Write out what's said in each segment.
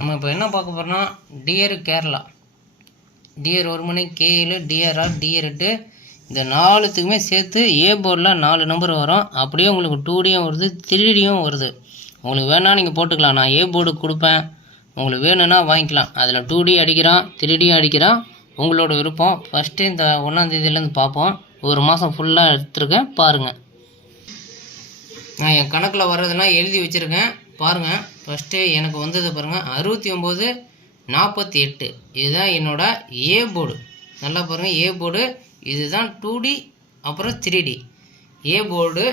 நம்ம இப்போ என்ன பார்க்க போகிறோம்னா டியர் கேரளா, டியர் 1 மணி, கேஎல், டிஆர்ஆர், டியர் 8 இந்த 4த்துக்குமே சேர்த்து ஏ போர்டில் 4 நம்பர் வரும். அப்படியே உங்களுக்கு 2டியும் வருது, 3டியும் வருது. உங்களுக்கு வேணால் நீங்கள் போட்டுக்கலாம். நான் ஏ போர்டு கொடுப்பேன், உங்களுக்கு வேணும்னா வாங்கிக்கலாம். அதில் 2டி அடிக்கிறான், 3டியும் அடிக்கிறான், உங்களோட விருப்பம். ஃபஸ்ட்டு இந்த 1ஆம் தேதியிலேருந்து பார்ப்போம். ஒரு மாதம் ஃபுல்லாக எடுத்துருக்கேன் பாருங்கள். நான் என் கணக்கில் வர்றதெல்லாம் எழுதி வச்சுருக்கேன் பாருங்கள். ஃபஸ்ட்டு எனக்கு வந்தது பாருங்கள் 6948. இதுதான் என்னோட ஏ போர்டு. நல்லா பாருங்கள், ஏ போர்டு இதுதான். 2டி அப்புறம் 3டி ஏ போர்டு.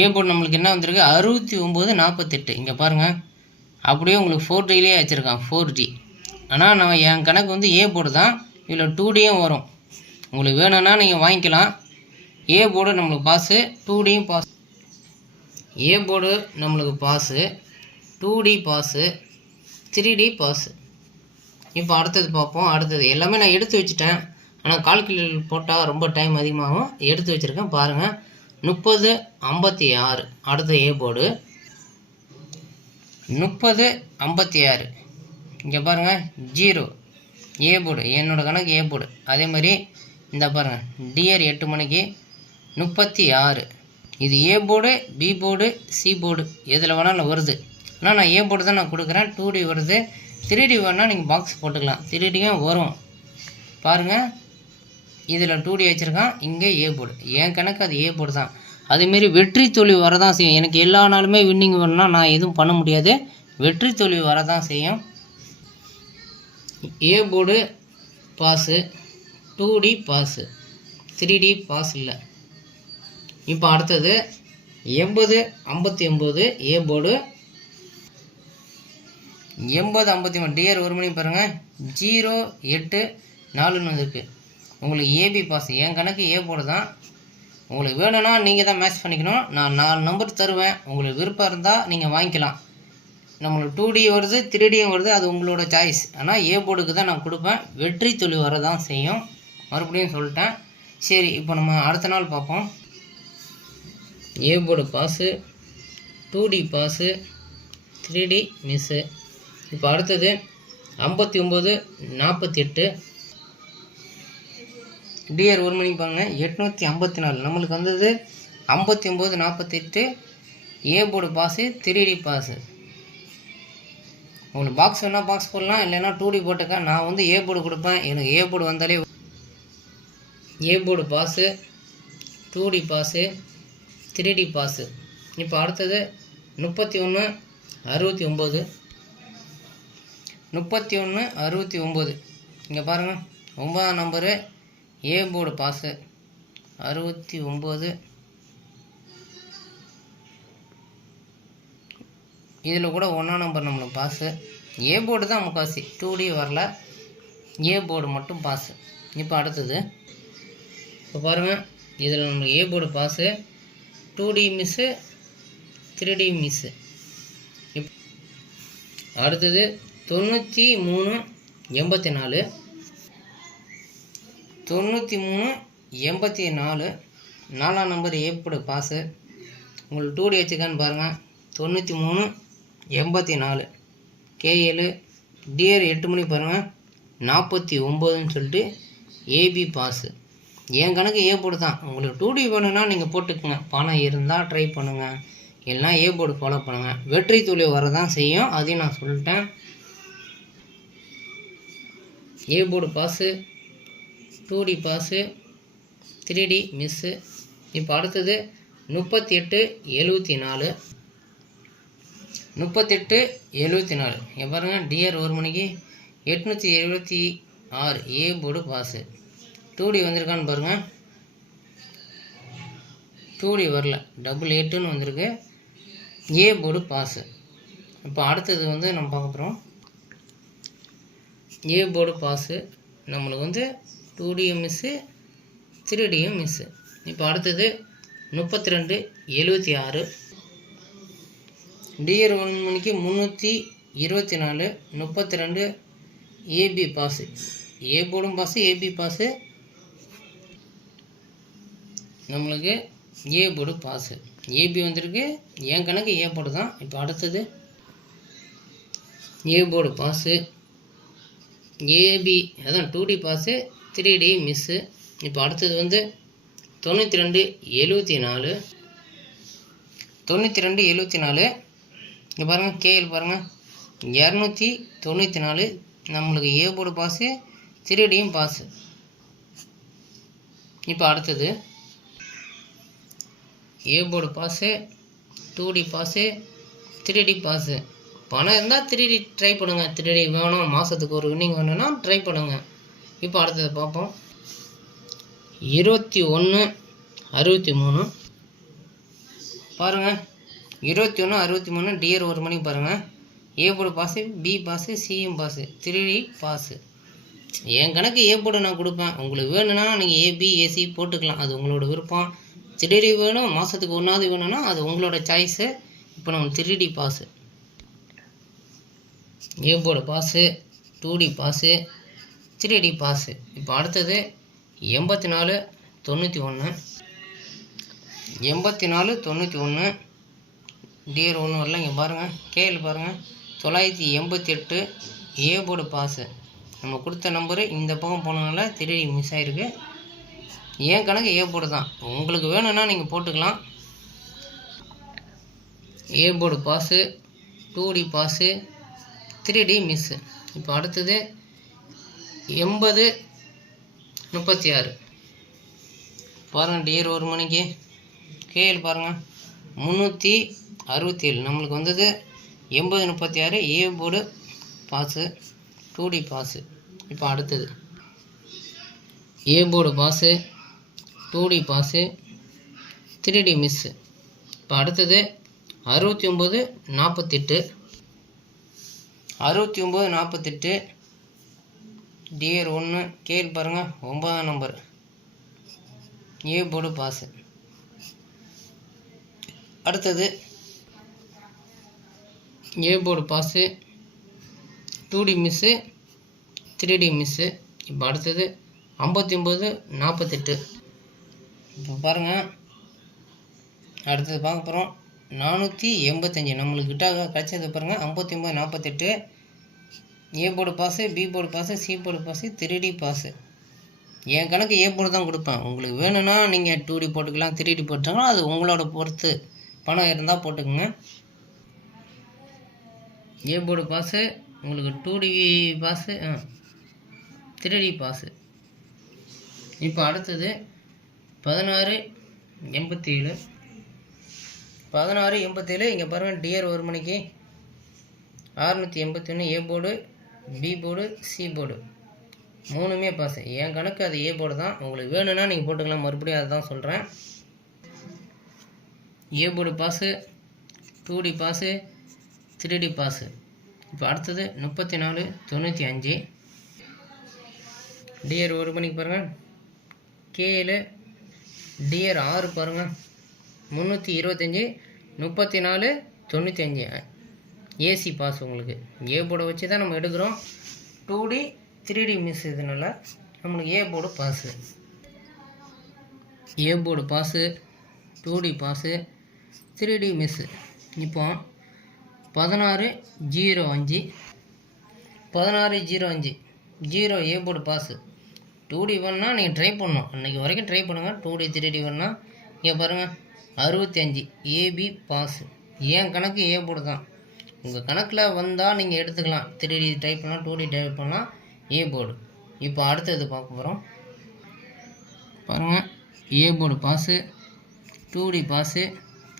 ஏ போர்டு நம்மளுக்கு என்ன வந்திருக்கு 6948. இங்கே பாருங்கள், அப்படியே உங்களுக்கு 4டிலே வச்சுருக்கான் 4டி. ஆனால் நான் என் கணக்கு வந்து ஏ போர்டு தான். இதில் 2டியும் வரும். உங்களுக்கு வேணும்னா நீங்கள் வாங்கிக்கலாம். ஏ போர்டு நம்மளுக்கு பாஸு, 2டியும் பாஸ். ஏ போர்டு நம்மளுக்கு பாஸு, 2டி பாஸு, 3டி பாஸு. இப்போ அடுத்தது பார்ப்போம். அடுத்தது எல்லாமே நான் எடுத்து வச்சுட்டேன், ஆனால் கால்குலேட்டர் போட்டால் ரொம்ப டைம் அதிகமாகும். எடுத்து வச்சுருக்கேன் பாருங்கள். 3056 அடுத்த ஏ போர்டு 3056. இங்கே பாருங்கள் 0 ஏ போர்டு, என்னோடய கணக்கு ஏ போர்டு. அதே மாதிரி இந்த பாருங்கள் டிஆர் 8 மணிக்கு 36. இது A board, B board, C board எதில் வேணாலும் வருது. ஆனால் நான் ஏ போர்டு தான் நான் கொடுக்குறேன். 2டி வருது. 3டி வேணால் நீங்கள் பாக்ஸ் போட்டுக்கலாம், 3டியும் வரும் பாருங்கள். இதில் 2டி வச்சுருக்கான், இங்கே ஏ போர்டு. என் கணக்கு அது ஏ போர்டு தான். அதேமாரி வெற்றி தோல்வி வரதான் செய்யும். எனக்கு எல்லா நாளுமே வின்னிங் வேணும்னா நான் எதுவும் பண்ண முடியாது. வெற்றி தோல்வி வரதான் செய்யும். A board pass, two D pass, 3டி பாஸ் இல்லை. இப்போ அடுத்தது 8059 ஏ போர்டு. 8059 டிஆர் 1 மணி பாருங்கள் 084 வந்துருக்கு. உங்களுக்கு ஏபி பாஸ். என் கணக்கு ஏ போர்டு தான். உங்களுக்கு வேணும்னா நீங்கள் தான் மேட்ச் பண்ணிக்கணும். நான் 4 நம்பர் தருவேன், உங்களுக்கு விருப்பம் இருந்தால் நீங்கள் வாங்கிக்கலாம். நம்மளுக்கு 2டி வருது, 3டியும் வருது, அது உங்களோட சாய்ஸ். ஆனால் ஏ போர்டுக்கு தான் நான் கொடுப்பேன். வெற்றி தொழில் வரதான் செய்யும். மறுபடியும் சொல்லிட்டேன். சரி, இப்போ நம்ம அடுத்த நாள் பார்ப்போம். A board pass, two D pass, 3டி மிஸ்ஸு. இப்போ அடுத்தது 5948 டிஆர் 1 மணி பாருங்க 854. நம்மளுக்கு வந்தது 5948 ஏ போர்டு பாஸு, 3டி பாஸு. உங்களுக்கு பாக்ஸ் வேணால் பாக்ஸ் போடலாம், இல்லைன்னா 2டி போட்டுக்க. நான் வந்து ஏ போர்டு கொடுப்பேன். எனக்கு ஏ போர்டு வந்தாலே A board pass, two D pass, 3டி பாஸு. இப்போ அடுத்தது 3169. 3169 இங்கே பாருங்கள் 9ஆம் நம்பரு ஏ போர்டு பாஸு 69. இதில் கூட 1ஆம் நம்பர் நம்மளுக்கு பாஸு. ஏ போர்டு தான் முக்காசி, 2டி வரல, ஏ போர்டு மட்டும் பாஸு. இப்போ அடுத்தது இப்போ பாருங்கள், இதில் நம்மளுக்கு A board pass, two D miss, 3டி மிஸ்ஸு. அடுத்தது 9384. 9384 4ஆம் நம்பர் ஏ போர்டு பாஸு. உங்களுக்கு 2டி வச்சுக்கான்னு பாருங்கள். 9384 கேஎல். டிஆர் 8 மணி பாருங்கள் 49ன்னு சொல்லிட்டு ஏபி பாஸு. என் கணக்கு ஏ போர்டு தான். உங்களுக்கு 2டி வேணும்னா நீங்கள் போட்டுக்குங்க. பணம் இருந்தால் ட்ரை பண்ணுங்கள், இல்லைனா ஏ போர்டு ஃபாலோ பண்ணுங்கள். வெற்றி தோல்வி வரதான் செய்யும், அதையும் நான் சொல்லிட்டேன். A board pass, two D pass, 3டி மிஸ்ஸு. இப்போ அடுத்தது 3874. 3874 இங்கே பாருங்கள் டிஆர் 1 மணிக்கு 876 ஏ போர்டு பாஸு. 2டி வந்திருக்கான்னு பாருங்கள். 2டி வரல, 888ன்னு வந்திருக்கு. A board pass. இப்போ அடுத்தது வந்து நம்ம பார்க்க போகிறோம். ஏ போர்டு பாஸு நம்மளுக்கு வந்து 2டியும் மிஸ்ஸு, 3டியும் மிஸ்ஸு. இப்போ அடுத்தது 3276 டிஆர் 1 மணிக்கு 324. 32 ஏபி பாஸு. ஏ போர்டும் பாஸு, ஏபி பாஸு. நம்மளுக்கு ஏ போர்டு பாஸு. ஏபி வந்திருக்கு. என் கணக்கு ஏ போர்டு தான். இப்போ அடுத்தது ஏ போர்டு பாஸு, ஏபி அதான் 2D பாஸு, 3D மிஸ்ஸு. இப்போ அடுத்தது வந்து 9274 9274. இங்கே பாருங்கள் கேஎல் பாருங்கள் 294. நம்மளுக்கு ஏ போர்டு பாஸு, 3Dயும் பாஸு. இப்போ அடுத்தது A board pass, 2D pass, 3D pass. பணம் இருந்தால் 3D ட்ரை பண்ணுங்கள். 3D வேணும், மாதத்துக்கு ஒரு வின்னிங் வேணும்னா ட்ரை பண்ணுங்கள். இப்போ அடுத்தது பார்ப்போம். 2163 பாருங்கள். 2163 டியர் 1 மணிக்கு பாருங்கள். A board pass, B pass, சியும் பாஸு, 3D பாஸு. என் கணக்கு ஏ போர்டு நான் கொடுப்பேன். உங்களுக்கு வேணும்னா நீங்கள் ஏபி ஏசி போட்டுக்கலாம், அது உங்களோட விருப்பம். 3D வேணும், மாதத்துக்கு ஒன்றாவது வேணும்னா அது உங்களோட சாய்ஸு. இப்போ நம்ம 3D pass, A board pass, 2D pass, 3D pass. இப்போ அடுத்தது 8491 8491 டியர் 1 வரல. இங்கே பாருங்கள் கேஎல் பாருங்கள் 988 ஏ போர்டு பாஸு. நம்ம கொடுத்த நம்பரு இந்த பக்கம் போனதுனால 3D மிஸ் ஆகிருக்கு. ஏன் கணக்கு ஏ போர்டு தான், உங்களுக்கு வேணும்னா நீங்கள் போட்டுக்கலாம். A board pass, 2D pass, 3D miss. இப்போ அடுத்தது 8036 பாருங்கள் டியர் 1 மணிக்கு. கேஎல் பாருங்கள் 367. நம்மளுக்கு வந்தது 8036 ஏ போர்டு பாஸு, 2D பாஸு. இப்போ அடுத்தது A board pass, 2D pass, 3D miss. இப்போ அடுத்தது 6948 6948 டியர் 1 கேஎல் பாருங்கள் 9ஆம் நம்பர் ஏ போர்டு பாஸு. அடுத்தது A board pass, 2D miss, 3D miss. இப்போ அடுத்தது 5948. இப்போ பாருங்கள் அடுத்தது பார்க்க போகிறோம். 485 நம்மளுக்கு கிட்ட கிடச்சது பாருங்கள். 5948 A board pass, B board pass, C board pass, 3D pass. என் கணக்கு ஏ போர்டு தான் கொடுப்பேன். உங்களுக்கு வேணும்னா நீங்கள் 2D போட்டுக்கலாம், 3D போட்டாங்கன்னா அது உங்களோட பொறுத்து. பணம் இருந்தால் போட்டுக்குங்க. ஏ போர்டு பாஸு, உங்களுக்கு 2D பாஸு, 3D பாஸு. இப்போ அடுத்தது 1687 1687. இங்கே பாருங்கள் டியர் 1 மணிக்கு 681 A board, B board, C board 3மே பாஸு. என் கணக்கு அது ஏ போர்டு தான். உங்களுக்கு வேணும்னா நீங்கள் போட்டுக்கலாம். மறுபடியும் அதுதான் சொல்கிறேன். A board pass, 2D pass, 3D pass. இப்போ அடுத்தது 3495 டியர் 1 மணிக்கு பாருங்கள். கேஎல் டியர் 6 பாருங்கள் 325 3495 ஏசி பாஸ். உங்களுக்கு ஏ போர்டை வச்சு தான் நம்ம எடுக்கிறோம். 2D 3D miss. இதனால் நம்மளுக்கு A board pass, A board pass, 2D pass, 3D miss. இப்போ 1605 1605 0 ஏ போர்டு பாஸு. 2D வேணுன்னா நீங்கள் ட்ரை பண்ணணும். அன்றைக்கி வரைக்கும் ட்ரை பண்ணுங்கள். 2D 3D வேணுன்னா இங்கே பாருங்கள் 65 ஏபி பாஸு. ஏன் கணக்கு ஏ போர்டு தான். உங்கள் கணக்கில் வந்தால் நீங்கள் எடுத்துக்கலாம். 3D ட்ரை பண்ணலாம், 2D ட்ரை பண்ணலாம், ஏ போர்டு. இப்போ அடுத்தது பார்க்க போகிறோம். பாருங்கள் A board pass, 2D pass,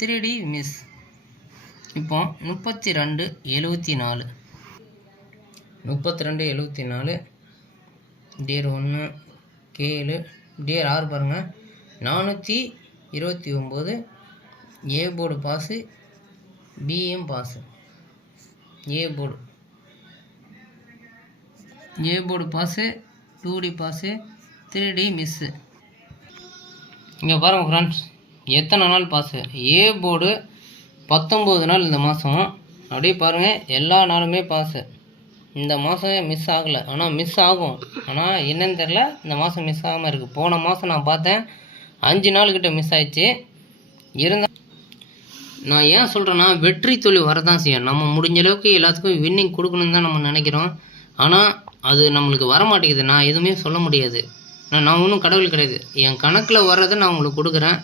3D miss. இப்போ 3274 3274 டியர் 1 கேஎல் டியர் 6 பாருங்கள் 429 A board pass, PM pass. A board pass, 2D pass, 3D miss. இங்கே பாருங்கள் ஃப்ரெண்ட்ஸ் எத்தனை நாள் பாஸு. ஏ போர்டு 19 நாள் இந்த மாதம். அப்படியே பாருங்கள் எல்லா நாளுமே பாஸு. இந்த மாதம் மிஸ் ஆகலை, ஆனால் மிஸ் ஆகும். ஆனால் என்னன்னு தெரில, இந்த மாதம் மிஸ் ஆகாமல் இருக்குது. போன மாதம் நான் பார்த்தேன் 5 நாள்கிட்ட மிஸ் ஆயிடுச்சு. இருந்தால் நான் ஏன் சொல்கிறேன்னா வெற்றி தோல்வி வரதான் செய்யும். நம்ம முடிஞ்ச அளவுக்கு எல்லாத்துக்கும் வின்னிங் கொடுக்கணுன்னு தான் நம்ம நினைக்கிறோம். ஆனால் அது நம்மளுக்கு வரமாட்டேங்குது. நான் எதுவுமே சொல்ல முடியாது. நான் ஒன்றும் கடவுள் கிடையாது. என் கணக்கில் வர்றதை நான் உங்களுக்கு கொடுக்குறேன்.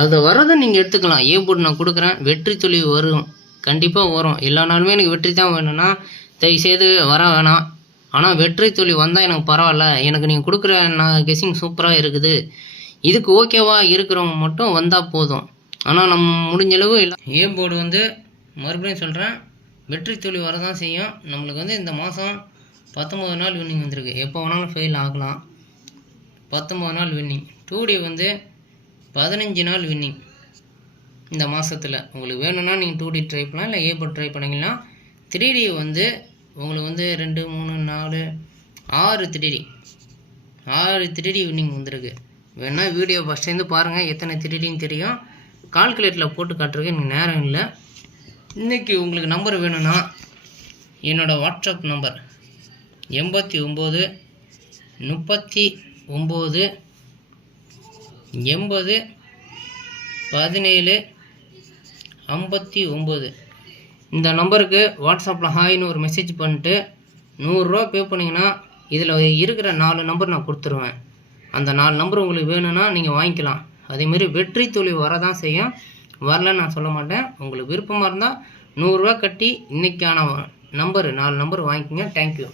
அதை வர்றதை நீங்கள் எடுத்துக்கலாம். ஏ போர்டு நான் கொடுக்குறேன். வெற்றி தோல்வி வரும், கண்டிப்பாக வரும். எல்லா நாளுமே எனக்கு வெற்றி தான் வேணும்னா தயவுசெய்து வர வேணாம். ஆனால் வெற்றி தோல்வி வந்தால் எனக்கு பரவாயில்ல. எனக்கு நீங்கள் கொடுக்குற நான் கெஸ்ஸிங் சூப்பராக இருக்குது, இதுக்கு ஓகேவாக இருக்கிறவங்க மட்டும் வந்தால் போதும். ஆனால் நம்ம முடிஞ்சளவு இல்லை. ஏ போர்டு வந்து மறுபடியும் சொல்கிறேன், வெற்றி தோல்வி வரதான் செய்யும். நம்மளுக்கு வந்து இந்த மாதம் 19 நாள் வின்னிங் வந்திருக்கு. எப்போ வேணாலும் ஃபெயில் ஆகலாம். 19 நாள் வின்னிங். 2D வந்து 15 நாள் வின்னிங். இந்த மாதத்தில் உங்களுக்கு வேணும்னா நீங்கள் 2D ட்ரை பண்ணலாம், இல்லை ஏ போர்டு ட்ரை பண்ணிக்கலாம். 3D வந்து உங்களுக்கு வந்து 2 3 4 6 3D 6 3D வின்னிங் வந்திருக்கு. வேணால் வீடியோ ஃபஸ்ட்லேருந்து பாருங்கள், எத்தனை 3Dன்னு தெரியும். கால்குலேட்டரில் போட்டு காட்டுறதுக்கு எனக்கு நேரம் இல்லை. இன்றைக்கி உங்களுக்கு நம்பர் வேணும்னா என்னோடய வாட்ஸ்அப் நம்பர் 89 39 80 17 59. இந்த நம்பருக்கு வாட்ஸ்அப்பில் ஹாய்னு ஒரு மெசேஜ் பண்ணிட்டு 100 ரூபா பே பண்ணிங்கன்னா இதில் இருக்கிற 4 நம்பர் நான் கொடுத்துருவேன். அந்த 4 நம்பர் உங்களுக்கு வேணும்னா நீங்கள் வாங்கிக்கலாம். அதேமாரி வெற்றி தோல்வி வரதான் செய்யும், வரலன்னு நான் சொல்ல மாட்டேன். உங்களுக்கு விருப்பமாக இருந்தால் 100 ரூபா கட்டி இன்றைக்கான நம்பர் 4 நம்பர் வாங்கிக்கோங்க. தேங்க்யூ.